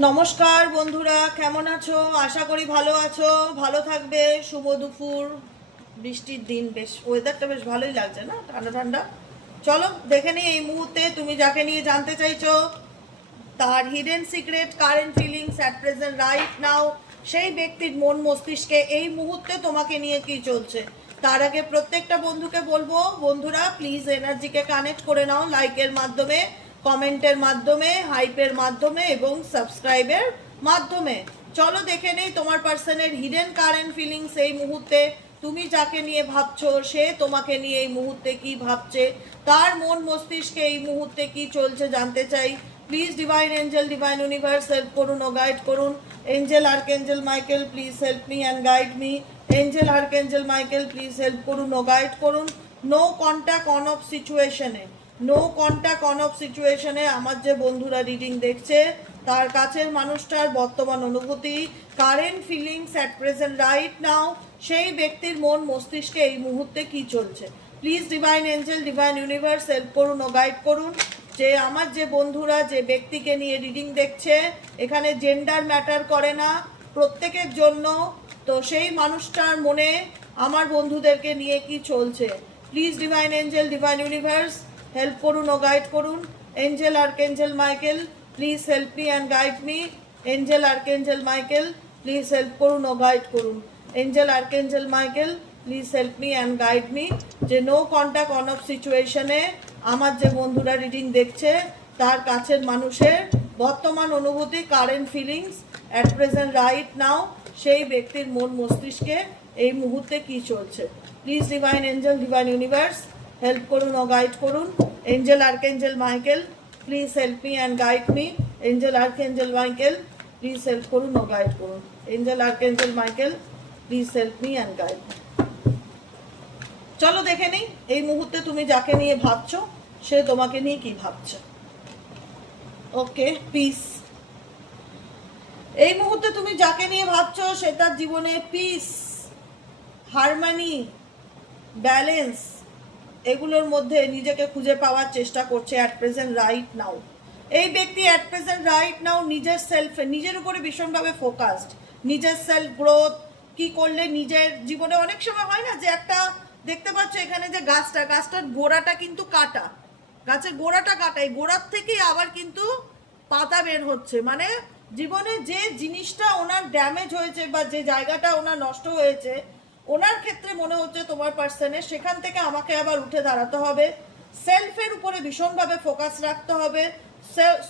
নমস্কার বন্ধুরা, কেমন আছো? আশা করি ভালো আছো, ভালো থাকবে। শুভ দুপুর, বৃষ্টির দিন, বেশ ওয়েদারটা বেশ ভালোই লাগছে না, ঠান্ডা ঠান্ডা। চলো দেখে নিই এই মুহূর্তে তুমি যাকে নিয়ে জানতে চাইছো তার hidden secret, current feelings at present right now, সেই ব্যক্তির মন মস্তিষ্কে এই মুহূর্তে তোমাকে নিয়ে কি চলছে। তার আগে প্রত্যেকটা বন্ধুকে বলবো, বন্ধুরা প্লিজ এনার্জিকে কানেক্ট করে নাও লাইকের মাধ্যমে, কমেন্টের মাধ্যমে, হাইপের মাধ্যমে এবং সাবস্ক্রাইবের মাধ্যমে। চলো দেখে নেই তোমার পার্সনের হিডেন কারেন্ট ফিলিংস এই মুহূর্তে। তুমি যাকে নিয়ে ভাবছো সে তোমাকে নিয়ে এই মুহূর্তে কি ভাবছে, তার মন মস্তিষ্কে এই মুহূর্তে কি চলছে জানতে চাই। Please divine angel, divine universe help করুন ও গাইড করুন। Angel archangel Michael please help me and guide me. Angel archangel Michael please help করুন ও গাইড করুন। নো কন্ট্যাক্ট অন অফ সিচুয়েশনে, নো কন্ট্যাক্ট অন অফ সিচুয়েশনে আমার যে বন্ধুরা রিডিং দেখছে তার কাছের মানুষটার বর্তমান অনুভূতি, current feelings at present right now, সেই ব্যক্তির মন মস্তিষ্কে এই মুহূর্তে কি চলছে। Please divine angel, divine universe help করুন ও গাইড করুন। যে আমার যে বন্ধুরা যে ব্যক্তিকে নিয়ে রিডিং দেখছে, এখানে জেন্ডার ম্যাটার করে না, প্রত্যেকের জন্য। তো সেই মানুষটার মনে আমার বন্ধুদেরকে নিয়ে কি চলছে, please divine angel, divine universe help করুন ও গাইড করুন। Angel archangel Michael please help me and guide me. Angel archangel Michael please help করুন ও গাইড করুন। Angel archangel Michael please help me and guide me. যে no contact on off সিচুয়েশনে আমার যে বন্ধুরা রিডিং দেখছে তার কাছের মানুষের বর্তমান অনুভূতি, current feelings at present right now, সেই ব্যক্তির মন মস্তিষ্কে এই মুহূর্তে কি চলছে। Please divine angel, divine universe help করুন ও গাইড করুন। Angel archangel Michael please help me and guide me. Angel archangel Michael please help করুন ও গাইড করুন। Angel archangel Michael please help me and guide me. চলো দেখে নিই এই মুহূর্তে তুমি যাকে নিয়ে ভাবছো সে তোমাকে নিয়ে কি ভাবছে। ওকে, পিস। এই মুহূর্তে তুমি যাকে নিয়ে ভাবছো সে তার জীবনে পিস, হারমোনি, ব্যালেন্স এগুলোর মধ্যে নিজেকে খুঁজে পাওয়ার চেষ্টা করছে অ্যাট প্রেজেন্ট রাইট নাও। এই ব্যক্তি অ্যাট প্রেজেন্ট রাইট নাও নিজের সেলফে, নিজের উপরে ভীষণভাবে ফোকাসড। নিজের সেলফ গ্রোথ কি করলে নিজের জীবনে, অনেক সময় হয় না যে একটা, দেখতে পাচ্ছ এখানে যে গাছটার গোড়াটা কিন্তু কাটা, গাছের গোড়াটা কাটা, এই গোড়ার থেকেই আবার কিন্তু পাতা বের হচ্ছে। মানে জীবনে যে জিনিসটা ওনার ড্যামেজ হয়েছে বা যে জায়গাটা ওনার নষ্ট হয়েছে, ওনার ক্ষেত্রে মনে হচ্ছে তোমার পার্সনের সেখান থেকে আমাকে আবার উঠে দাঁড়াতে হবে, সেলফের উপরে ভীষণভাবে ফোকাস রাখতে হবে,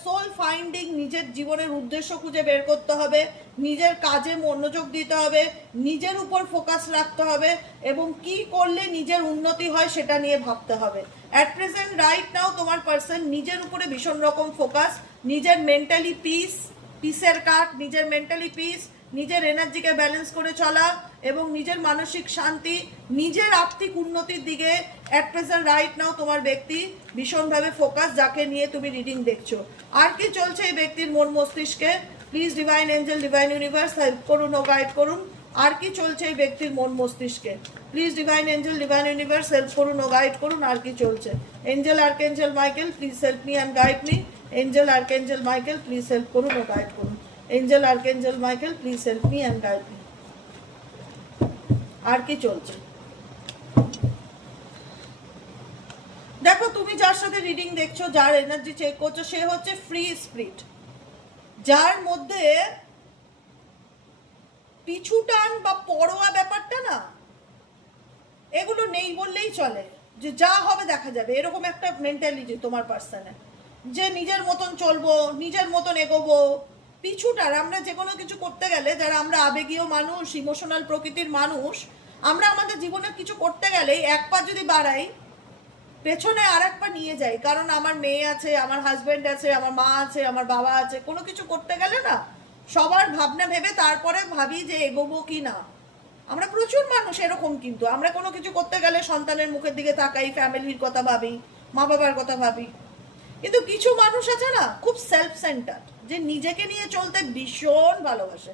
সোল ফাইন্ডিং, নিজের জীবনের উদ্দেশ্য খুঁজে বের করতে হবে, নিজের কাজে মনোযোগ দিতে হবে, নিজের উপর ফোকাস রাখতে হবে এবং কি করলে নিজের উন্নতি হয় সেটা নিয়ে ভাবতে হবে। অ্যাট প্রেজেন্ট রাইট নাও তোমার পার্সন নিজের উপরে ভীষণ রকম ফোকাস, নিজের মেন্টালি পিস, পিসের কার্ড, নিজের মেন্টালি পিস, নিজের এনার্জিকে ব্যালেন্স করে চলা এবং নিজের মানসিক শান্তি, নিজের আর্থিক উন্নতির দিকে অ্যাট প্রেজেন্ট রাইট নাও তোমার ব্যক্তি ভীষণভাবে ফোকাস, যাকে নিয়ে তুমি রিডিং দেখছো। আর কি চলছে এই ব্যক্তির মন মস্তিষ্কে, please divine angel, divine universe help করুন ও গাইড করুন। আর কি চলছে এই ব্যক্তির মন মস্তিষ্কে, please divine angel, divine universe help করুন ও গাইড করুন। আর কি চলছে। Angel archangel Michael please help me and guide me. Angel archangel Michael please help করুন ও গাইড করুন। Angel archangel Michael please help me and guide me. আর কি চলছে। দেখো তুমি যার সাথে রিডিং দেখছো, যার এনার্জি চেক করছো, সে হচ্ছে ফ্রি স্পিরিট, যার মধ্যে পিছুটান বা পরোয়া ব্যাপারটা না, এগুলো নেই বললেই চলে। যে যা হবে দেখা যাবে, এরকম একটা মেন্টালিটি তোমার পার্সনে, যে নিজের মতন চলবো, নিজের মতন এগোবো। পিছুটার, আমরা যে কোনো কিছু করতে গেলে, যারা আমরা আবেগীয় মানুষ, ইমোশনাল প্রকৃতির মানুষ, আমরা আমাদের জীবনে কিছু করতে গেলেই এক পা যদি বাড়াই পেছনে আর এক পা নিয়ে যাই। কারণ আমার মেয়ে আছে, আমার হাজব্যান্ড আছে, আমার মা আছে, আমার বাবা আছে, কোনো কিছু করতে গেলে না সবার ভাবনা ভেবে তারপরে ভাবি যে এগোবো কি না। আমরা প্রচুর মানুষ এরকম, কিন্তু আমরা কোনো কিছু করতে গেলে সন্তানের মুখের দিকে তাকাই, ফ্যামিলির কথা ভাবি, মা বাবার কথা ভাবি। কিন্তু কিছু মানুষ আছে না খুব সেলফ সেন্টার, যে নিজেকে নিয়ে চলতে ভীষণ ভালোবাসে,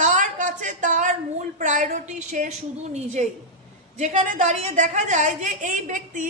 তার কাছে তার মূল প্রায়োরিটি সে শুধু নিজেই। যেখানে দাঁড়িয়ে দেখা যায় যে এই ব্যক্তি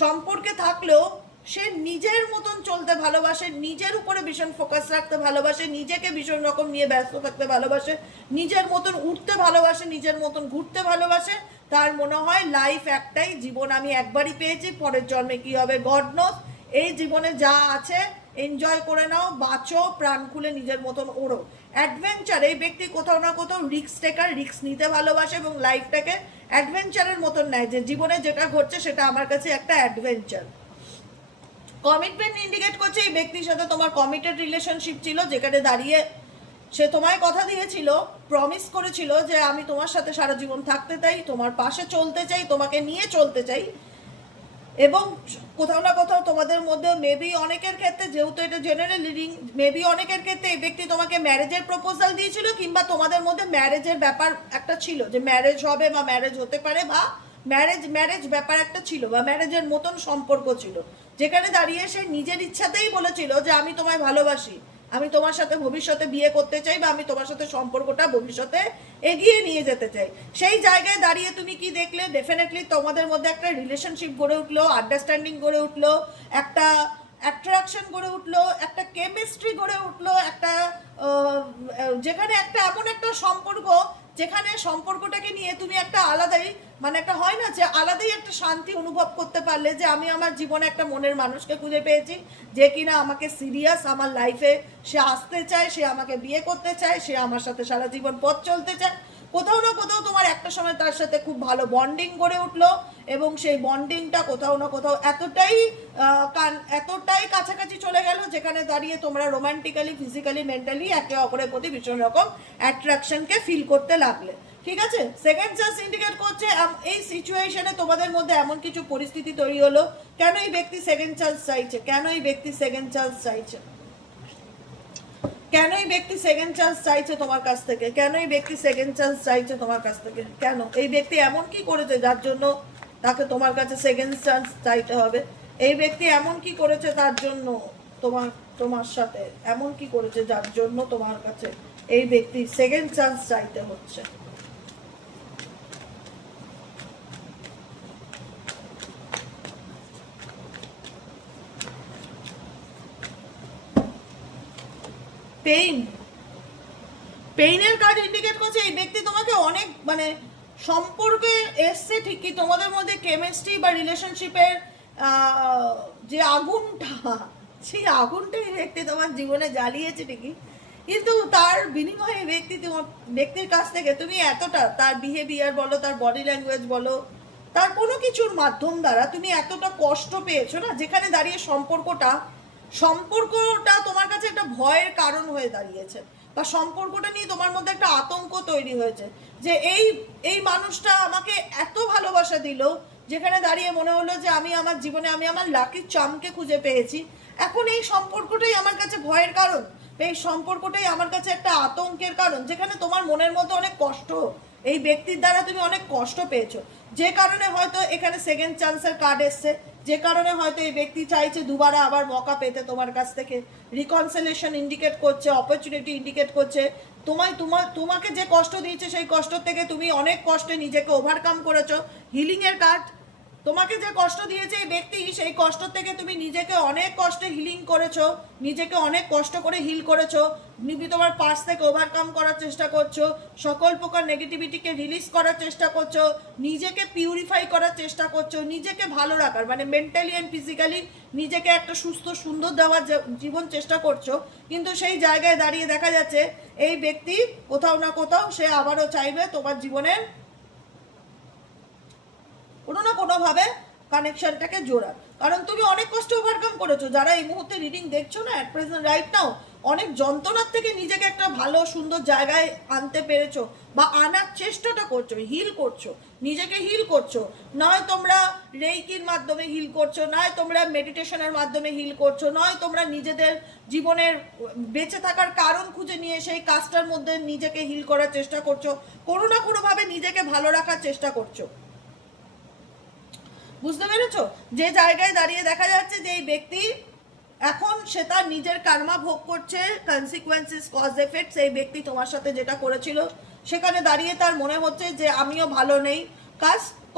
সম্পর্কে থাকলেও সে নিজের মতন চলতে ভালোবাসে, নিজের উপরে ভীষণ ফোকাস রাখতে ভালোবাসে, নিজেকে ভীষণ রকম নিয়ে ব্যস্ত থাকতে ভালোবাসে, নিজের মতন উঠতে ভালোবাসে, নিজের মতন ঘুরতে ভালোবাসে। তার মনে হয় লাইফ একটাই, জীবন আমি একবারই পেয়েছি, পরের জন্মে কি হবে গড নোস। এই জীবনে যা আছে এনজয় করে নাও, বাঁচো, প্রাণ খুলে নিজের মতন ওড়ো। অ্যাডভেঞ্চার, এই ব্যক্তি কোথাও না কোথাও রিস্ক টেকার, রিস্ক নিতে ভালোবাসে এবং লাইফটাকে অ্যাডভেঞ্চারের মতন নেয়, যে জীবনে যেটা ঘটছে সেটা আমার কাছে একটা অ্যাডভেঞ্চার। কমিটমেন্ট ইন্ডিকেট করছে এই ব্যক্তির সাথে তোমার কমিটেড রিলেশনশিপ ছিল, যেখানে দাঁড়িয়ে সে তোমায় কথা দিয়েছিল, প্রমিস করেছিল যে আমি তোমার সাথে সারা জীবন থাকতে চাই, তোমার পাশে চলতে চাই, তোমাকে নিয়ে চলতে চাই। এবং কোথাও না কোথাও তোমাদের মধ্যে মেবি অনেকের ক্ষেত্রে, যেহেতু এটা জেনারেল রিডিং, মেবি অনেকের ক্ষেত্রে এই ব্যক্তি তোমাকে ম্যারেজের প্রপোজাল দিয়েছিল, কিংবা তোমাদের মধ্যে ম্যারেজের ব্যাপার একটা ছিল, যে ম্যারেজ হবে বা ম্যারেজ হতে পারে, বা ম্যারেজ ব্যাপার একটা ছিল, বা ম্যারেজের মতন সম্পর্ক ছিল, যেখানে দাঁড়িয়ে সে নিজের ইচ্ছাতেই বলেছিল যে আমি তোমায় ভালোবাসি, আমি তোমার সাথে ভবিষ্যতে বিয়ে করতে চাই, বা আমি তোমার সাথে সম্পর্কটা ভবিষ্যতে এগিয়ে নিয়ে যেতে চাই। সেই জায়গায় দাঁড়িয়ে তুমি কি দেখলে? ডেফিনেটলি তোমাদের মধ্যে একটা রিলেশনশিপ গড়ে উঠলো, আন্ডারস্ট্যান্ডিং গড়ে উঠলো, একটা অ্যাট্রাকশন গড়ে উঠলো, একটা কেমিস্ট্রি গড়ে উঠলো, একটা যেখানে একটা এমন একটা সম্পর্ক, যেখানে সম্পর্কটাকে নিয়ে তুমি একটা আলাদাই, মানে একটা হয় না যে আলাদাই একটা শান্তি অনুভব করতে পারলে, যে আমি আমার জীবনে একটা মনের মানুষকে খুঁজে পেয়েছি, যে কিনা আমাকে সিরিয়াস, আমার লাইফে সে আসতে চায়, সে আমাকে বিয়ে করতে চায়, সে আমার সাথে সারা জীবন পথ চলতে চায়। কোথাও না কোথাও তোমার একটা সময় তার সাথে খুব ভালো বন্ডিং গড়ে উঠলো, এবং সেই বন্ডিংটা কোথাও না কোথাও এতটাই কাছাকাছি চলে গেল, যেখানে দাঁড়িয়ে তোমরা রোমান্টিক্যালি, ফিজিক্যালি, মেন্টালি একে অপরের প্রতি ভীষণ রকম অ্যাট্রাকশনকে ফিল করতে লাগলে। ঠিক আছে, সেকেন্ড চান্স ইন্ডিকেট করছে এই সিচুয়েশনে তোমাদের মধ্যে এমন কিছু পরিস্থিতি তৈরি হলো। কেন এই ব্যক্তি সেকেন্ড চান্স চাইছে? কেন এই ব্যক্তি সেকেন্ড চান্স চাইছে? কেন এই ব্যক্তি সেকেন্ড চান্স চাইছে তোমার কাছ থেকে? কেন এই ব্যক্তি সেকেন্ড চান্স চাইছে তোমার কাছ থেকে? কেন এই ব্যক্তি এমন কি করেছে যার জন্য তাকে তোমার কাছে সেকেন্ড চান্স চাইতে হবে? এই ব্যক্তি এমন কি করেছে তার জন্য তোমার সাথে এমন কি করেছে যার জন্য তোমার কাছে এই ব্যক্তি সেকেন্ড চান্স চাইতে হচ্ছে? পেইনের কার্ড ইন্ডিকেট করছে এই ব্যক্তি তোমাকে অনেক, মানে সম্পর্কে এসছে ঠিকই, তোমাদের মধ্যে কেমিস্ট্রি বা রিলেশনশিপের যে আগুনটা, সেই আগুনটাই ব্যক্তি তোমার জীবনে জ্বালিয়েছে ঠিকই, কিন্তু তার বিনিময়ে ব্যক্তির কাছ থেকে তুমি এতটা, তার বিহেভিয়ার বলো, তার বডি ল্যাঙ্গুয়েজ বলো, তার কোনো কিছুর মাধ্যম দ্বারা তুমি এতটা কষ্ট পেয়েছো না, যেখানে দাঁড়িয়ে সম্পর্কটা তোমার কাছে একটা ভয়ের কারণ হয়ে দাঁড়িয়েছে, বা সম্পর্কটা নিয়ে তোমার মধ্যে একটা আতঙ্ক তৈরি হয়েছে, যে এই মানুষটা আমাকে এত ভালোবাসা দিল, যেখানে দাঁড়িয়ে মনে হলো যে আমি আমার জীবনে আমি আমার লাকি চামকে খুঁজে পেয়েছি। এখন এই সম্পর্কটাই আমার কাছে ভয়ের কারণ, এই সম্পর্কটাই আমার কাছে একটা আতঙ্কের কারণ, যেখানে তোমার মনের মধ্যে অনেক কষ্ট, এই ব্যক্তির দ্বারা তুমি অনেক কষ্ট পেয়েছো, যে কারণে হয়তো এখানে সেকেন্ড চান্সের কার্ড এসছে, যে কারণে হয়তো এই ব্যক্তি চাইছে দুবার আবার মকা পেতে তোমার কাছ থেকে। রিকনসিলেশন ইন্ডিকেট করছে, অপরচুনিটি ইন্ডিকেট করছে, তোমাকে যে কষ্ট দিয়েছে সেই কষ্ট থেকে তুমি অনেক কষ্টে নিজেকে ওভারকাম করেছো। হিলিংয়ের কার্ড, তোমাকে যে কষ্ট দিয়েছে এই ব্যক্তি, সেই কষ্ট থেকে তুমি নিজেকে অনেক কষ্টে হিলিং করেছো, নিজেকে অনেক কষ্ট করে হিল করেছো, তুমি তোমার পাশ থেকে ওভারকাম করার চেষ্টা করছো, সকল প্রকার নেগেটিভিটিকে রিলিজ করার চেষ্টা করছো, নিজেকে পিউরিফাই করার চেষ্টা করছো, নিজেকে ভালো রাখার, মানে মেন্টালি অ্যান্ড ফিজিক্যালি নিজেকে একটা সুস্থ সুন্দর দেওয়ার জীবন চেষ্টা করছো। কিন্তু সেই জায়গায় দাঁড়িয়ে দেখা যাচ্ছে এই ব্যক্তি কোথাও না কোথাও সে আবারও চাইবে তোমার জীবনের কোনো না কোনোভাবে কানেকশনটাকে জোড়ার, কারণ তুমি অনেক কষ্ট ওভারকাম করেছো। যারা এই মুহূর্তে রিডিং দেখছো না, অ্যাট প্রেজেন্ট রাইট নাও, অনেক যন্ত্রণার থেকে নিজেকে একটা ভালো সুন্দর জায়গায় আনতে পেরেছো, বা আনার চেষ্টাটা করছো, হিল করছো, নিজেকে হিল করছো। নয় তোমরা রেইকির মাধ্যমে হিল করছো, নয় তোমরা মেডিটেশনের মাধ্যমে হিল করছো, নয় তোমরা নিজেদের জীবনের বেঁচে থাকার কারণ খুঁজে নিয়ে সেই কাজটার মধ্যে নিজেকে হিল করার চেষ্টা করছো, কোনো না কোনোভাবে নিজেকে ভালো রাখার চেষ্টা করছো। বুঝতে পেরেছো? যে জায়গায় দাঁড়িয়ে দেখা যাচ্ছে যে এই ব্যক্তি এখন সে তার নিজের কার্মা ভোগ করছে, কনসিকুয়েন্সেস, কজ এফেক্টস। এই ব্যক্তি তোমার সাথে যেটা করেছিল সেখানে দাঁড়িয়ে তার মনে হচ্ছে যে আমিও ভালো নেই।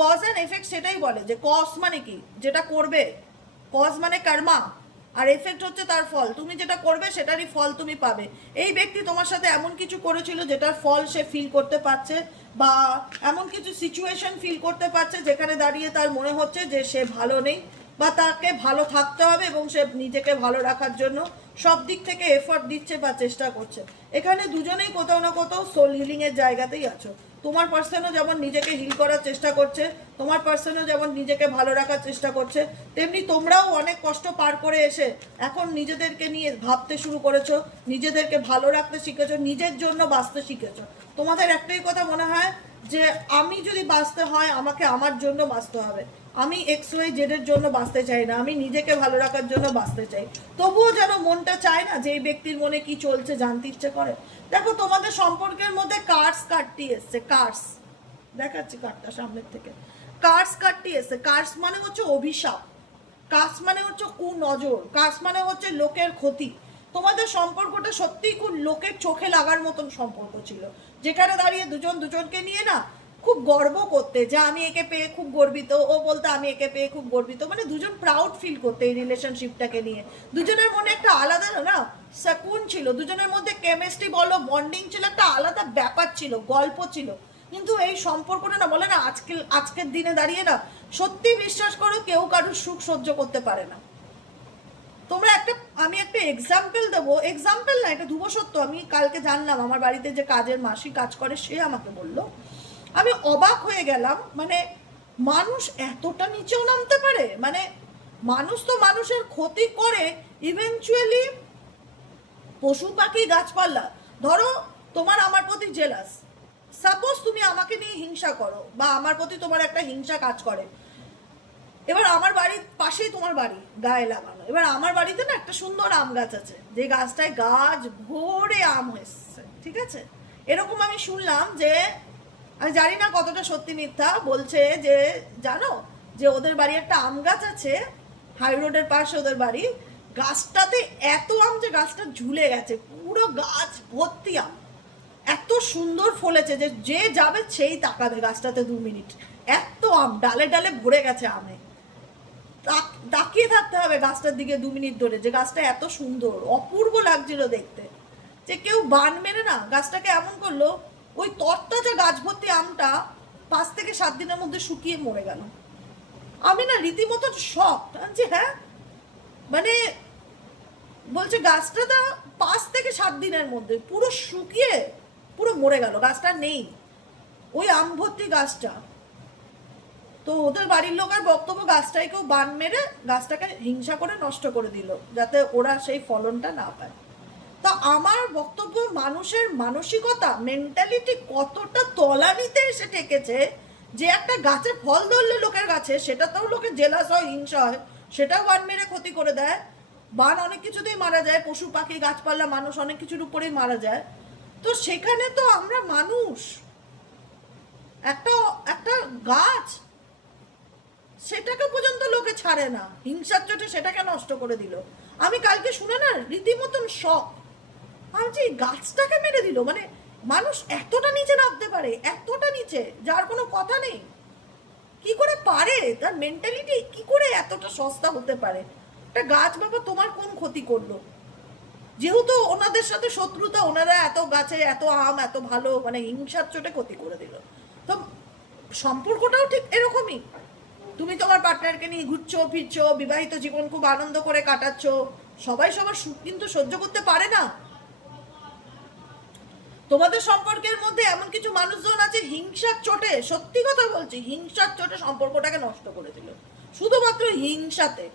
কজ অ্যান্ড এফেক্ট সেটাই বলে, যে কজ মানে কি, যেটা করবে, কজ মানে কর্মা, আর এফেক্ট হচ্ছে তার ফল। তুমি যেটা করবে সেটারই ফল তুমি পাবে। এই ব্যক্তি তোমার সাথে এমন কিছু করেছিল যেটার ফল সে ফিল করতে পারছে, বা এমন কিছু সিচুয়েশন ফিল করতে পারছে যেখানে দাঁড়িয়ে তার মনে হচ্ছে যে সে ভালো নেই, বা তাকে ভালো থাকতে হবে এবং সে নিজেকে ভালো রাখার জন্য সব দিক থেকে এফর্ট দিচ্ছে বা চেষ্টা করছে। এখানে দুজনেই কোথাও না কোথাও সোল হিলিংয়ের জায়গাতেই আছো। তোমার পার্সনও যেমন নিজেকে হিল করার চেষ্টা করছে, তোমার পার্সনও যেমন নিজেকে ভালো রাখার চেষ্টা করছে, তেমনি তোমরাও অনেক কষ্ট পার করে এসে এখন নিজেদেরকে নিয়ে ভাবতে শুরু করেছো, নিজেদেরকে ভালো রাখতে শিখেছো, নিজের জন্য বাঁচতে শিখেছো। তোমাদের একটাই কথা মনে হয় যে আমি যদি বাঁচতে হয় আমাকে আমার জন্য বাঁচতে হবে, আমি XY জেডের জন্য বাঁচতে চাই না, আমি নিজেকে ভালো রাখার জন্য বাঁচতে চাই। তবুও যেন মনটা চায় না যে এই ব্যক্তির মনে কি চলছে জানতে ইচ্ছে করে। দেখো তোমাদের সম্পর্কের মধ্যে কার্ডটি এসছে, কার্ডস দেখাচ্ছি কার্ডটা সামনের থেকে। কার্ডটি এসছে। কার্ডস মানে হচ্ছে অভিশাপ, কার্ডস মানে হচ্ছে কুনজর, কার্ডস মানে হচ্ছে লোকের ক্ষতি। তোমাদের সম্পর্কটা সত্যিই খুব লোকের চোখে লাগার মতন সম্পর্ক ছিল, যেখানে দাঁড়িয়ে দুজন দুজনকে নিয়ে না খুব গর্ব করতে যে আমি একে পেয়ে খুব গর্বিত, ও বলতে আমি একে পেয়ে খুব গর্বিত, মানে দুজন প্রাউড ফিল করতে এই রিলেশনশিপটাকে নিয়ে। দুজনের মনে একটা আলাদা না সাকুন ছিল, দুজনের মধ্যে কেমিস্ট্রি বলো, বন্ডিং ছিল, একটা আলাদা ব্যাপার ছিল, গল্প ছিল। কিন্তু এই সম্পর্কটা না বলে না আজকের দিনে দাঁড়িয়ে না সত্যি বিশ্বাস করো কেউ কারোর সুখ সহ্য করতে পারে না। তোমরা আমি একটা এক্সাম্পল দেবো, এক্সাম্পল না, এটা ধ্রুব সত্য। আমি কালকে জানলাম, আমার বাড়িতে যে কাজের মাসি কাজ করে সে আমাকে বললো, আমি অবাক হয়ে গেলাম। মানে মানুষ এতটা নিচেও নামতে পারে, মানে মানুষ তো মানুষের ক্ষতি করে ইভেনচুয়ালি। পশু পাখি গাছপালা, ধরো তোমার আমার প্রতি জেলাস, সাপোজ তুমি আমাকে নিয়ে হিংসা করো বা আমার প্রতি তোমার একটা হিংসা কাজ করে। এবার আমার বাড়ির পাশেই তোমার বাড়ি গায়ে লাগানো, এবার আমার বাড়িতে না একটা সুন্দর আম গাছ আছে, যে গাছটায় গাছ ভরে আম হয়েছে, ঠিক আছে। এরকম আমি শুনলাম যে, আমি জানি না কতটা সত্যি মিথ্যা, বলছে যে জানো যে ওদের বাড়ি একটা আম গাছ আছে, হাই রোডের পাশে ওদের বাড়ি, গাছটাতে এত আম যে গাছটা ঝুলে গেছে, পুরো গাছ ভর্তি আম, এত সুন্দর ফলেছে যে যে যাবে সেই তাকাবে গাছটাতে 2 মিনিট, এত আম ডালে ডালে ভরে গেছে আমে। তাকিয়ে থাকতে হবে গাছটার দিকে 2 মিনিট ধরে, যে গাছটা এত সুন্দর অপূর্ব লাগছিল দেখতে। যে কেউ বান মেরে না গাছটাকে এমন করলো, ওই তরতাজা গাছ ভর্তি আমটা 5 থেকে 7 দিনের মধ্যে শুকিয়ে মরে গেল। আমি না রীতিমতো শক যে হ্যাঁ, মানে বলছে গাছটা 5 থেকে 7 দিনের মধ্যে পুরো শুকিয়ে পুরো মরে গেল, গাছটা নেই, ওই আম ভর্তি গাছটা। তো ওদের বাড়ির লোকের বক্তব্য গাছটাই কেউ বান মেরে গাছটাকে হিংসা করে নষ্ট করে দিল যাতে ওরা সেই ফলনটা না পায়। তা আমার বক্তব্য, মানুষের মানসিকতা মেন্টালিটি কতটা তলানিতে এসে ঠেকেছে যে একটা গাছে ফল ধরলে লোকের গাছে সেটাতেও লোকের জেলাস হয়, হিংসা হয়, সেটাও বান মেরে ক্ষতি করে দেয়। বান অনেক কিছুতেই মারা যায়, পশু পাখি গাছপালা মানুষ অনেক কিছুর উপরেই মারা যায়। তো সেখানে তো আমরা মানুষ, একটা একটা গাছ সেটাকে পর্যন্ত লোকে ছাড়ে না, হিংসার চোটে সেটাকে নষ্ট করে দিল। আমি কালকে শুনে না রীতিমতন শক, আমি যে গাছটাকে মেরে দিল, মানে মানুষ এতটা নিচে নামতে পারে, এতটা নিচে যার কোনো কথা নেই, কি করে পারে, তার মেন্টালিটি কি করে এতটা সস্তা হতে পারে। একটা গাছ বাবা তোমার কোন ক্ষতি করলো, যেহেতু ওনাদের সাথে শত্রুতা, ওনারা এত গাছে এত আম এত ভালো, মানে হিংসার চোটে ক্ষতি করে দিল। তো সম্পর্কটাও ঠিক এরকমই, তুমি তোমার পার্টনারকে নিয়ে ঘুরছো ফিরছো, বিবাহিত জীবন খুব আনন্দ করে কাটাচ্ছ, সবাই সবার সুখ কিন্তু সহ্য করতে পারে না। তোমাদের সম্পর্কের মধ্যে এমন কিছু মানুষজন আছে হিংসার চোটে, সত্যি কথা বলছি, হিংসার চোটে সম্পর্কটাকে নষ্ট করে দিল, শুধুমাত্র হিংসাতে,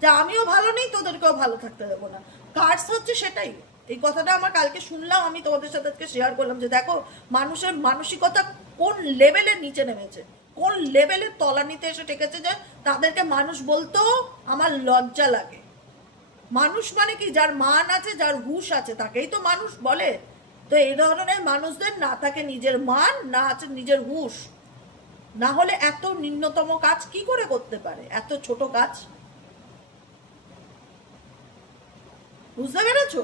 যে আমিও ভালো নেই তোদেরকেও ভালো থাকতে দেবো না। কার্স হচ্ছে সেটাই। এই কথাটা আমার কালকে শুনলাম, আমি তোমাদের সাথে আজকে শেয়ার করলাম যে দেখো মানুষের মানসিকতা কোন লেভেলের নিচে নেমেছে, কোন লেভেলের তলানিতে এসে ঠেকেছে, যে তাদেরকে মানুষ বলতেও আমার লজ্জা লাগে। মানুষ মানে কি, যার মান আছে, যার হুঁশ আছে, তাকেই তো মানুষ বলে। তো এই ধরনের মানুষদের না থাকে নিজের মান, না আছে নিজের হুঁশ, না হলে এত নিম্নতম কাজ কি করে করতে পারে, এত ছোট কাজ। বুঝতে পেরেছো?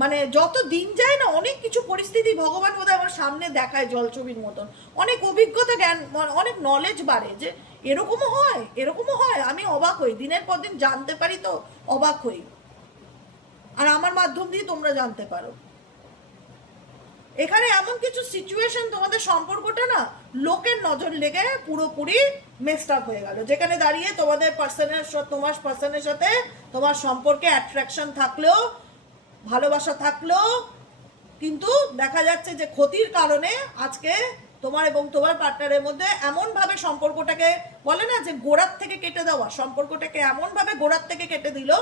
মানে যত দিন যায় না অনেক কিছু পরিস্থিতি ভগবান বোধহয় আমার সামনে দেখায় জলছবির মতন, অনেক অভিজ্ঞতা জ্ঞান, অনেক নলেজ বাড়ে, যে এরকমও হয়, আমি অবাক হই, দিনের পর দিন জানতে পারি তো অবাক হই, আর আমার মাধ্যম দিয়ে তোমরা জানতে পারো। এখানে এমন কিছু সিচুয়েশন তোমাদের সম্পর্কটা না লোকের নজর লেগে পুরোপুরি মেসড আপ হয়ে গেল, যেখানে দাঁড়িয়ে তোমার পার্সনের সাথে তোমার সম্পর্কে অ্যাট্রাকশন থাকলেও, ভালোবাসা থাকলেও, কিন্তু দেখা যাচ্ছে যে ক্ষতির কারণে আজকে তোমার এবং তোমার পার্টনারের মধ্যে এমনভাবে সম্পর্কটাকে, বলে না যে গোড়ার থেকে কেটে দেওয়া, সম্পর্কটাকে এমনভাবে গোড়ার থেকে কেটে দিল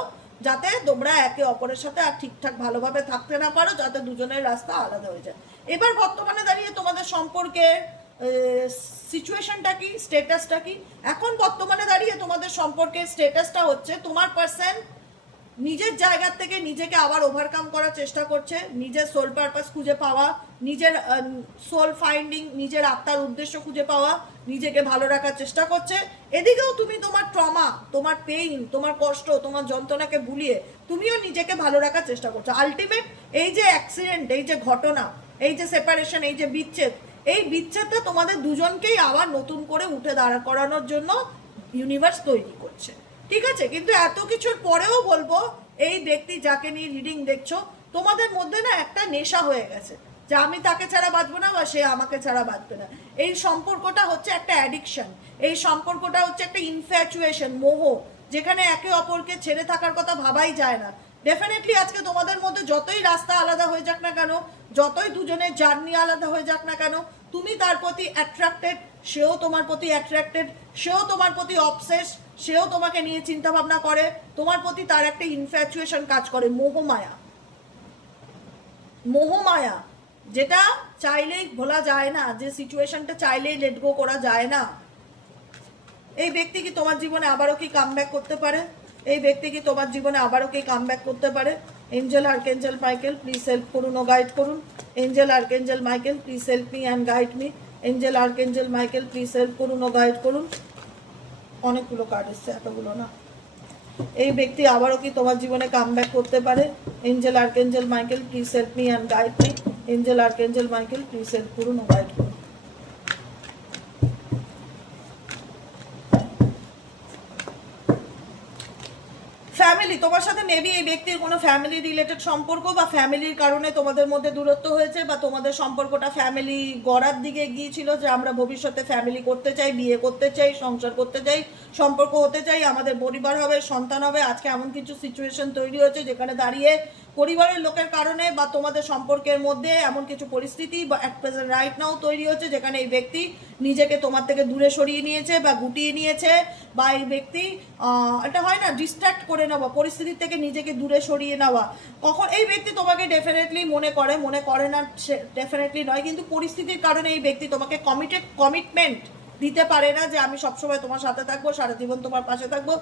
যাতে তোমরা একে অপরের সাথে আর ঠিকঠাক ভালোভাবে থাকতে না পারো, যাতে দুজনের রাস্তা আলাদা হয়ে যায়। এবার বর্তমানে দাঁড়িয়ে তোমাদের সম্পর্কের সিচুয়েশনটা কি, স্টেটাসটা কি? এখন বর্তমানে দাঁড়িয়ে তোমাদের সম্পর্কের স্টেটাসটা হচ্ছে তোমার পার্সন নিজের জায়গার থেকে নিজেকে আবার ওভারকাম করার চেষ্টা করছে, নিজের সোল পারপাস খুঁজে পাওয়া, নিজের সোল ফাইন্ডিং, নিজের আত্মার উদ্দেশ্য খুঁজে পাওয়া, নিজেকে ভালো রাখার চেষ্টা করছে। এদিকেও তুমি তোমার ট্রমা, তোমার পেইন, তোমার কষ্ট, তোমার যন্ত্রণাকে ভুলিয়ে তুমিও নিজেকে ভালো রাখার চেষ্টা করছো। আলটিমেট এই যে অ্যাক্সিডেন্ট, এই যে ঘটনা, এই যে সেপারেশন, এই যে বিচ্ছেদ, এই বিচ্ছেদটা তোমাদের দুজনকেই আবার নতুন করে উঠে দাঁড়া করানোর জন্য ইউনিভার্স তৈরি করছে, ঠিক আছে? কিন্তু এত কিছুর পরেও বলবো, এই ব্যক্তি যাকে নিয়ে রিডিং দেখছো, তোমাদের মধ্যে না একটা নেশা হয়ে গেছে যে আমি তাকে ছাড়া বাঁচবো না বা সে আমাকে ছাড়া বাঁচবে না। এই সম্পর্কটা হচ্ছে একটা অ্যাডিকশন, এই সম্পর্কটা হচ্ছে একটা ইনফ্যাচুয়েশন, মোহ, যেখানে একে অপরকে ছেড়ে থাকার কথা ভাবাই যায় না। ডেফিনেটলি আজকে তোমাদের মধ্যে যতই রাস্তা আলাদা হয়ে যাক না কেন, যতই দুজনের জার্নি আলাদা হয়ে যাক না কেন, তুমি তার প্রতি অ্যাট্রাক্টেড, সেও তোমার প্রতি অ্যাট্রাক্টেড, সেও তোমার প্রতি অবসেস, সেও তোমাকে নিয়ে চিন্তা ভাবনা করে, তোমার প্রতি তার একটা ইনফ্যাচুয়েশন কাজ করে, মোহমায়া, মোহমায়া, যেটা চাইলেই ভোলা যায় না, যে সিচুয়েশনটা চাইলেই লেট গো করা যায় না। এই ব্যক্তি কি তোমার জীবনে আবারও কি কামব্যাক করতে পারে? এই ব্যক্তি কি তোমার জীবনে আবারও কি কামব্যাক করতে পারে? Angel archangel Michael please help করুন ও গাইড করুন। Angel archangel Michael please help me and guide me. Angel archangel Michael please help করুন ও গাইড করুন। অনেকগুলো কার্ড এসছে, এতগুলো না। এই ব্যক্তি আবারও কি তোমার জীবনে কামব্যাক করতে পারে? Angel archangel Michael please help me and guide me. Angel archangel Michael please help করুন ও গাইড করুন। ফ্যামিলি, তোমার সাথে মেবি এই ব্যক্তির কোনো ফ্যামিলি রিলেটেড সম্পর্ক বা ফ্যামিলির কারণে তোমাদের মধ্যে দূরত্ব হয়েছে, বা তোমাদের সম্পর্কটা ফ্যামিলি গড়ার দিকে গিয়েছিল, যে আমরা ভবিষ্যতে ফ্যামিলি করতে চাই, বিয়ে করতে চাই, সংসার করতে চাই, সম্পর্ক হতে চাই, আমাদের পরিবার হবে, সন্তান হবে। আজকে এমন কিছু সিচুয়েশন তৈরি হয়েছে যেখানে দাঁড়িয়ে পরিবারের লোকের কারণে বা তোমাদের সম্পর্কের মধ্যে এমন কিছু পরিস্থিতি বা অ্যাট প্রেজেন্ট রাইট নাও তৈরি হচ্ছে যেখানে এই ব্যক্তি নিজেকে তোমার থেকে দূরে সরিয়ে নিয়েছে বা গুটিয়ে নিয়েছে, বা এই ব্যক্তি এটা হয় না ডিস্ট্র্যাক্ট করে নেওয়া, পরিস্থিতি থেকে নিজেকে দূরে সরিয়ে নেওয়া। কখন এই ব্যক্তি তোমাকে ডেফিনেটলি মনে করে না, ডেফিনেটলি নয়, কিন্তু পরিস্থিতির কারণে এই ব্যক্তি তোমাকে কমিটমেন্ট দিতে পারে না যে আমি সবসময় তোমার সাথে থাকবো, সারা জীবন তোমার পাশে থাকবো।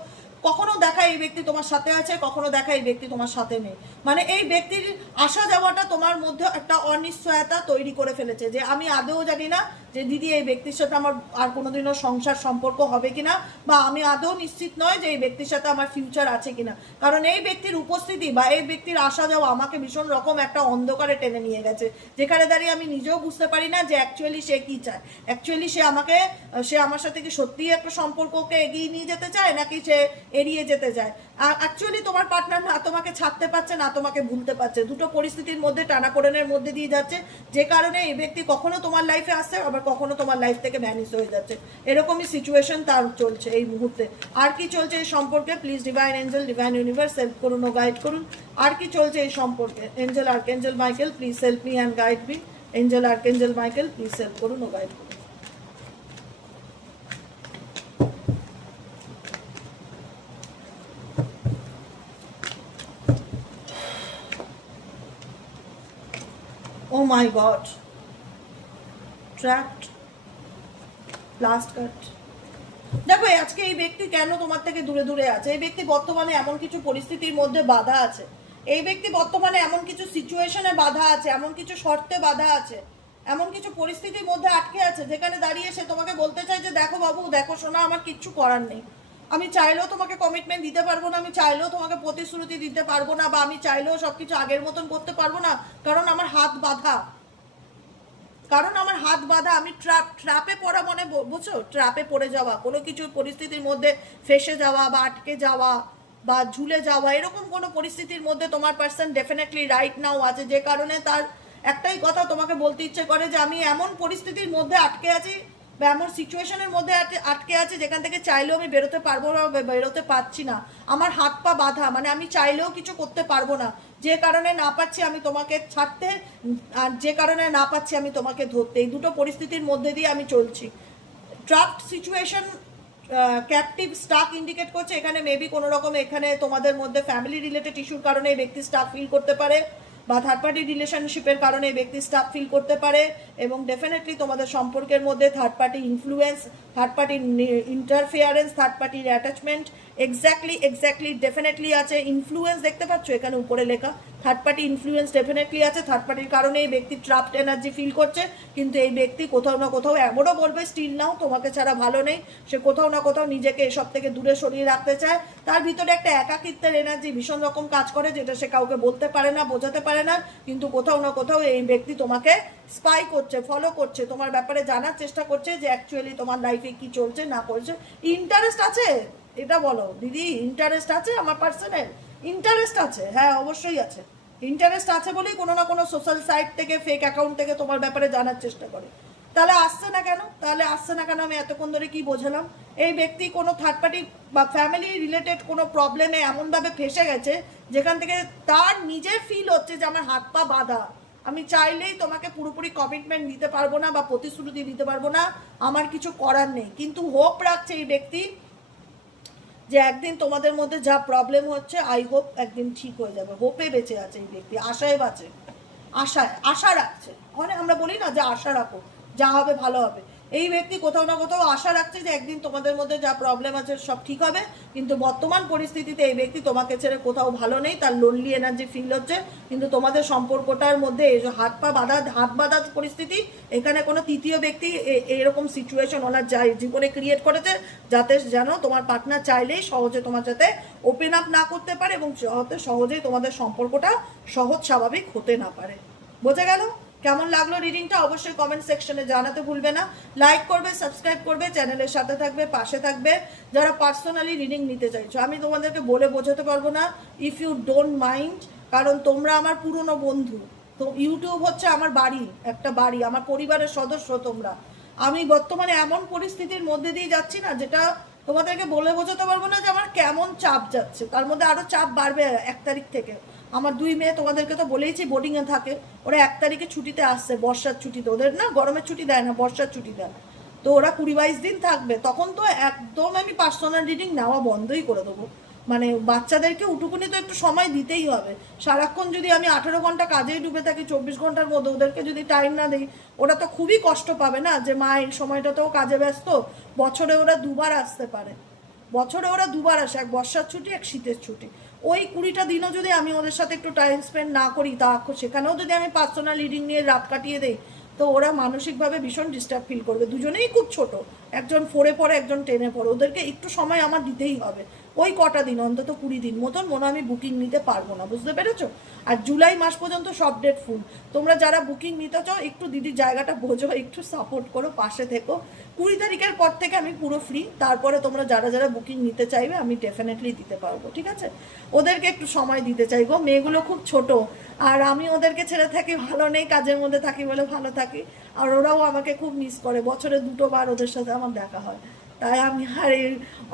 কখনো দেখা এই ব্যক্তি তোমার সাথে আছে, কখনো দেখা এই ব্যক্তি তোমার সাথে নেই। মানে এই ব্যক্তির আসা যাওয়াটা তোমার মধ্যে একটা অনিশ্চয়তা তৈরি করে ফেলেছে, যে আমি আদৌ জানি না যে দিদি এই ব্যক্তির সাথে আমার আর কোনোদিনও সংসার সম্পর্ক হবে কিনা, বা আমি আদৌ নিশ্চিত নয় যে এই ব্যক্তির সাথে আমার ফিউচার আছে কিনা। কারণ এই ব্যক্তির উপস্থিতি বা এই ব্যক্তির আসা যাওয়া আমাকে ভীষণ রকম একটা অন্ধকারে টেনে নিয়ে গেছে, যেখানে দাঁড়িয়ে আমি নিজেও বুঝতে পারি না যে অ্যাকচুয়ালি সে কী চায়। অ্যাকচুয়ালি সে আমার সাথে কি সত্যিই একটা সম্পর্ককে এগিয়ে নিয়ে যেতে চায়, নাকি সে এড়িয়ে যেতে চায়। আর অ্যাকচুয়ালি তোমার পার্টনার না তোমাকে ছাড়তে পারছে না তোমাকে ভুলতে পারছে, দুটো পরিস্থিতির মধ্যে টানাপোড়েনের মধ্যে দিয়ে যাচ্ছে, যে কারণে এই ব্যক্তি কখনো তোমার লাইফে আসছে, আবার কখনো তোমার লাইফ থেকে ভ্যানিশ হয়ে যাচ্ছে। এরকমই সিচুয়েশন তার চলছে এই মুহূর্তে। আর কি চলছে এই সম্পর্কে? Please divine angel, divine universe help করুন ও গাইড করুন। আর কি চলছে এই সম্পর্কে? Angel archangel Michael please help me and guide me. Angel archangel Michael please help করুন ও গাইড করুন। Oh my God. Trapped. Last cut. দেখো আজকে এই ব্যক্তি কেন তোমার থেকে দূরে দূরে আছে? এই ব্যক্তি বর্তমানে এমন কিছু পরিস্থিতির মধ্যে বাধা আছে, এই ব্যক্তি বর্তমানে এমন কিছু সিচুয়েশনে বাধা আছে, এমন কিছু শর্তে বাধা আছে, এমন কিছু পরিস্থিতির মধ্যে আটকে আছে যেখানে দাঁড়িয়ে সে তোমাকে বলতে চায় যে দেখো বাবু, দেখো সোনা, আমার কিচ্ছু করার নেই। আমি চাইলেও তোমাকে কমিটমেন্ট দিতে পারবো না, আমি চাইলেও তোমাকে প্রতিশ্রুতি দিতে পারবো না, বা আমি চাইলেও সবকিছু আগের মতন করতে পারবো না, কারণ আমার হাত বাঁধা। কারণ আমার হাত বাঁধা, আমি ট্র্যাপে পড়া মানে বুঝছো, ট্র্যাপে পড়ে যাওয়া, কোনো কিছুর পরিস্থিতির মধ্যে ফেসে যাওয়া বা আটকে যাওয়া বা ঝুলে যাওয়া, এরকম কোনো পরিস্থিতির মধ্যে তোমার পার্সন ডেফিনেটলি রাইট নাও আছে, যে কারণে তার একটাই কথা তোমাকে বলতে ইচ্ছে করে যে আমি এমন পরিস্থিতির মধ্যে আটকে আছি বা এমন সিচুয়েশনের মধ্যে আটকে আছে যেখান থেকে চাইলেও আমি বেরোতে পারবো না, বেরোতে পারছি না, আমার হাত পা বাঁধা, মানে আমি চাইলেও কিছু করতে পারবো না, যে কারণে না পাচ্ছি আমি তোমাকে ছাড়তে, আর যে কারণে না পাচ্ছি আমি তোমাকে ধরতে, এই দুটো পরিস্থিতির মধ্যে দিয়ে আমি চলছি। Trapped situation, captive stuck indicate করছে এখানে মেবি কোনো রকম এখানে তোমাদের মধ্যে ফ্যামিলি রিলেটেড ইস্যুর কারণে এই ব্যক্তি স্টাক ফিল করতে পারে, বা থার্ড পার্টি রিলেশনশিপের কারণে এই ব্যক্তি স্টাক ফিল করতে পারে, এবং ডেফিনেটলি তোমাদের সম্পর্কের মধ্যে third party influence, third party interference, third পার্টির অ্যাটাচমেন্ট এক্স্যাক্টলি ডেফিনেটলি আছে। ইনফ্লুয়েন্স দেখতে পাচ্ছ এখানে উপরে লেখা, থার্ড পার্টি ইনফ্লুয়েন্স ডেফিনেটলি আছে। থার্ড পার্টির কারণে এই ব্যক্তি ট্রাপড এনার্জি ফিল করছে, কিন্তু এই ব্যক্তি কোথাও না কোথাও এমনও বলবে স্টিল নাও তোমাকে ছাড়া ভালো নেই, সে কোথাও না কোথাও নিজেকে এসব থেকে দূরে সরিয়ে রাখতে চায়। তার ভিতরে একটা একাকিত্বের এনার্জি ভীষণ রকম কাজ করে, যেটা সে কাউকে বলতে পারে না, বোঝাতে পারে না, কিন্তু কোথাও না কোথাও এই ব্যক্তি তোমাকে স্পাই করছে, ফলো করছে, তোমার ব্যাপারে জানার চেষ্টা করছে যে অ্যাকচুয়ালি তোমার লাইফে কি চলছে না করছে। ইন্টারেস্ট আছে, এটা বলো দিদি, ইন্টারেস্ট আছে আমার পার্সনের? ইন্টারেস্ট আছে, হ্যাঁ অবশ্যই আছে। ইন্টারেস্ট আছে বলেই কোনো না কোনো সোশ্যাল সাইট থেকে, ফেক অ্যাকাউন্ট থেকে তোমার ব্যাপারে জানার চেষ্টা করে। তাহলে আসছে না কেন? আমি এতক্ষণ ধরে কি বোঝালাম? এই ব্যক্তি কোনো থার্ড পার্টি বা ফ্যামিলি রিলেটেড কোনো প্রবলেমে এমনভাবে ফেসে গেছে যেখান থেকে তার নিজের ফিল হচ্ছে যে আমার হাত পা বাঁধা, আমি চাইলেই তোমাকে পুরোপুরি কমিটমেন্ট দিতে পারবো না বা প্রতিশ্রুতি দিতে পারবো না, আমার কিছু করার নেই, কিন্তু হোপ রাখছে এই ব্যক্তি যে একদিন তোমাদের মধ্যে যা প্রবলেম হচ্ছে আই হোপ একদিন ঠিক হয়ে যাবে। হোপে বেঁচে আছে এই ব্যক্তি, আশায় বাঁচে, আশা রাখছে। মানে আমরা বলি না যে আশা রাখো, যা হবে ভালো হবে, এই ব্যক্তি কোথাও না কোথাও আশা রাখছে যে একদিন তোমাদের মধ্যে যা প্রবলেম আছে সব ঠিক হবে, কিন্তু বর্তমান পরিস্থিতিতে এই ব্যক্তি তোমাকে ছেড়ে কোথাও ভালো নেই, তার লোনলি এনার্জি ফিল হচ্ছে, কিন্তু তোমাদের সম্পর্কটার মধ্যে এই যে হাত বাঁধা পরিস্থিতি, এখানে কোনো তৃতীয় ব্যক্তি এরকম সিচুয়েশন ওনার জীবনে ক্রিয়েট করেছে যাতে যেন তোমার পার্টনার চাইলেই সহজে তোমার সাথে ওপেন আপ না করতে পারে এবং সহজেই তোমাদের সম্পর্কটা সহজ স্বাভাবিক হতে না পারে। বোঝা গেল? কেমন লাগলো রিডিংটা অবশ্যই কমেন্ট সেকশনে জানাতে ভুলবে না। লাইক করবে, সাবস্ক্রাইব করবে, চ্যানেলের সাথে থাকবে, পাশে থাকবে। যারা পার্সোনালি রিডিং নিতে চাইছো, আমি তোমাদেরকে বলে বোঝাতে পারবো না, ইফ ইউ ডোন্ট মাইন্ড, কারণ তোমরা আমার পুরনো বন্ধু। তো ইউটিউব হচ্ছে আমার বাড়ি, একটা বাড়ি, আমার পরিবারের সদস্য তোমরা। আমি বর্তমানে এমন পরিস্থিতির মধ্যে দিয়ে যাচ্ছি না, যেটা তোমাদেরকে বলে বোঝাতে পারবো না যে আমার কেমন চাপ যাচ্ছে। তার মধ্যে আরও চাপ বাড়বে 1 তারিখ থেকে। আমার 2 মেয়ে তোমাদেরকে তো বলেইছি বোর্ডিংয়ে থাকে, ওরা 1 তারিখে ছুটিতে আসছে, বর্ষার ছুটিতে। ওদের না গরমের ছুটি দেয় না, বর্ষার ছুটি দেয়। তো ওরা 20-22 দিন থাকবে, তখন তো একদম আমি পার্সোনাল রিডিং নেওয়া বন্ধই করে দেবো। মানে বাচ্চাদেরকে উটুকুনি তো একটু সময় দিতেই হবে। সারাক্ষণ যদি আমি 18 ঘন্টা কাজেই ডুবে থাকি, 24 ঘন্টার মধ্যে ওদেরকে যদি টাইম না দিই, ওরা তো খুবই কষ্ট পাবে না যে মা এই সময়টাতেও কাজে ব্যস্ত। বছরে ওরা 2বার আসতে পারে, বছরে ওরা 2বার আসে, এক বর্ষার ছুটি, এক শীতের ছুটি। ওই 20টা দিনও যদি আমি ওদের সাথে একটু টাইম স্পেন্ড না করি, তা সেখানেও যদি আমি পার্সোনাল রিডিং নিয়ে রাত কাটিয়ে দেই, তো ওরা মানসিকভাবে ভীষণ ডিস্টার্ব ফিল করবে। দুজনেই খুব ছোট, একজন 4-এ পড়ে, একজন 10-এ পড়ে, ওদেরকে একটু সময় আমার দিতেই হবে। ওই কটা দিন, অন্তত 20 দিন মতন মনে আমি বুকিং নিতে পারবো না, বুঝতে পেরেছো? আর জুলাই মাস পর্যন্ত সব ডেট ফুল। তোমরা যারা বুকিং নিতে চাও একটু দিদির জায়গাটা বোঝো, একটু সাপোর্ট করো, পাশে থেকো। 20 তারিখের পর থেকে আমি পুরো ফ্রি। তারপরে তোমরা যারা যারা বুকিং নিতে চাইবে আমি ডেফিনেটলি দিতে পারবো, ঠিক আছে? ওদেরকে একটু সময় দিতে চাইবো, মেয়েগুলো খুব ছোট, আর আমি ওদেরকে ছেড়ে থাকি ভালো নেই, কাজের মধ্যে থাকি বলে ভালো থাকি, আর ওরাও আমাকে খুব মিস করে। বছরে 2টো বার ওদের সাথে আমার দেখা হয়, তাই আমি আর এই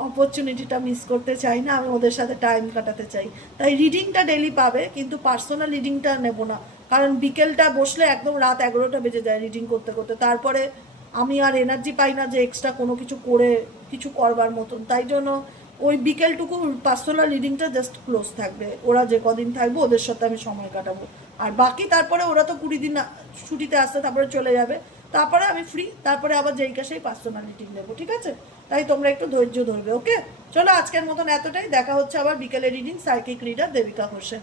অপরচুনিটিটা মিস করতে চাই না, আমি ওদের সাথে টাইম কাটাতে চাই। তাই রিডিংটা ডেলি পাবে, কিন্তু পার্সোনাল রিডিংটা নেব না, কারণ বিকেলটা বসলে একদম রাত 11টা বেজে যায় রিডিং করতে করতে। তারপরে আমি আর এনার্জি পাই না যে এক্সট্রা কোনো কিছু করে কিছু করবার মতন। তাই জন্য ওই বিকেলটুকু পার্সোনাল রিডিংটা জাস্ট ক্লোজ থাকবে। ওরা যে কদিন থাকবে ওদের সাথে আমি সময় কাটাবো, আর বাকি তারপরে ওরা তো 20 দিন ছুটিতে আসতে তারপরে চলে যাবে, তারপরে আমি ফ্রি, তারপরে আবার যেই কাছেই পার্সোনাল রিডিং নেবো, ঠিক আছে? তাই তোমরা একটু ধৈর্য ধরবে, ওকে? চলো আজকের মতন এতটাই, দেখা হচ্ছে আবার বিকেলে রিডিং সাইকিক রিডার দেবিকা ঘোষে।